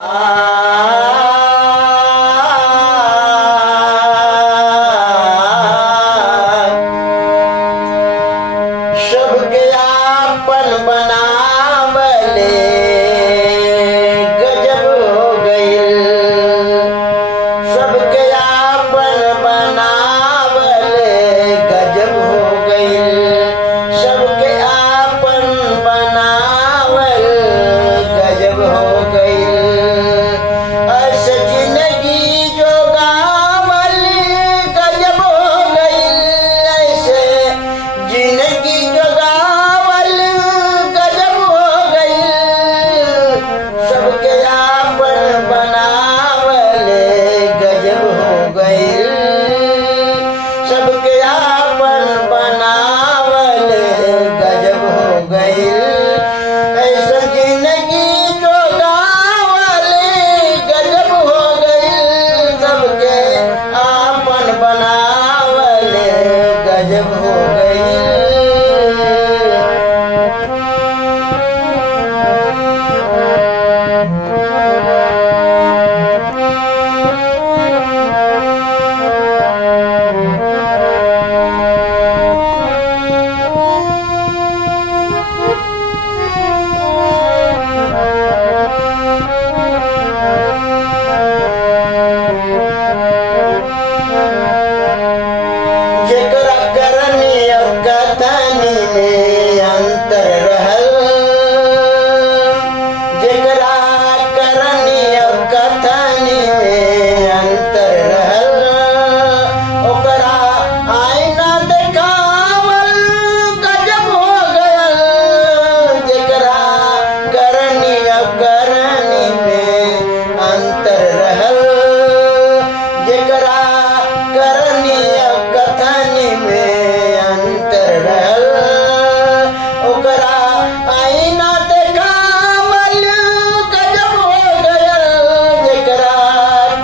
सबके आपन बनावले गजब हो गइल। सबके आपन बनावले गजब हो गइल। सबके आपन बनावल गजब हो गइल। ऐसे जिंदगी जो गावल गजब हो गइल। ऐसे जिंदगी जो गावल गजब हो गइल। सबके आपन बनावल गजब हो गइल। सबके आपन बनावल गजब हो गइल। ऐसा जिंदगी जो गावल गजब हो गइल। सबके आपन बनावल गजब हो गइल। जेकरा करनी और कथनी में अंतर रहल। जेकरा करनी और कथनी में अंतर रहल। ओकरा आईना देखावल गजब हो गयल। जेकरा करनी और करनी में अंतर रहल। जेकरा करनी और कथनी में अंतर रहल। ओकरा आईना देखावल गजब हो गयल। जेकरा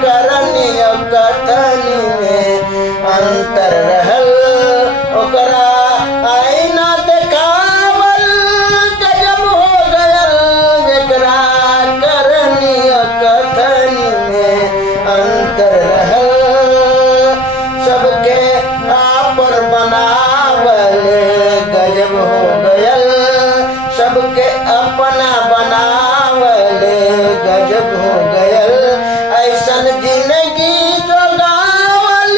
करनी और कथनी में अंतर रहल। ओकरा आईना देखावल गजब हो गयल। जेकरा करनी और कथनी में अंतर रहल। सबके आपन बनावल गजब हो गयल। सबके अपना बनावल गजब हो गयल। ऐसन जिंदगी जो गावल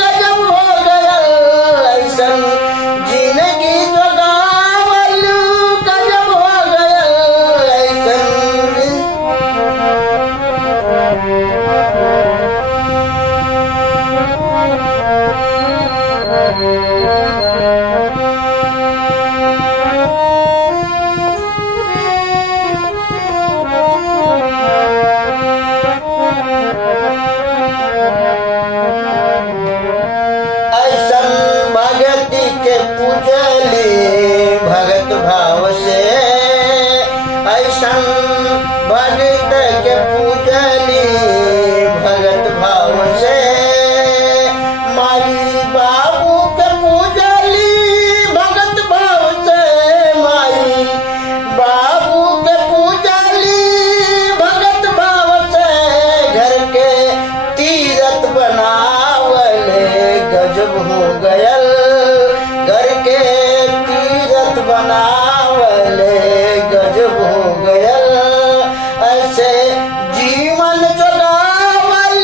गजब हो गयल। ऐसन जिंदगी जो गावल गजब हो गयल। ऐसन ऐसन भगति के पूजली भगत भाव से। ऐसन भगत के पूजली भगत भाव से। माई बाबू के पूजली भगत भाव से। माई बाबू के पूजली भगत भाव से। घर के तीरथ बनावल गजब हो गयल। घर के तीरथ बनावल गजब हो गयल। ऐसे जीवन जोगावल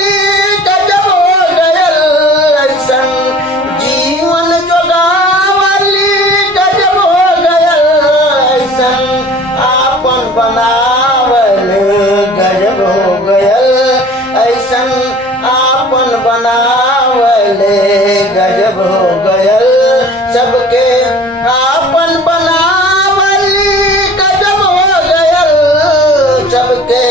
गजब हो गयल। ऐसन जीवन जोगावल गजब हो गयल। ऐसन आपन बनावल गजब हो गयल। ऐसन आपन बनावल गजब हो गयल। सबके आपन बनावल गजब हो गयल। सबके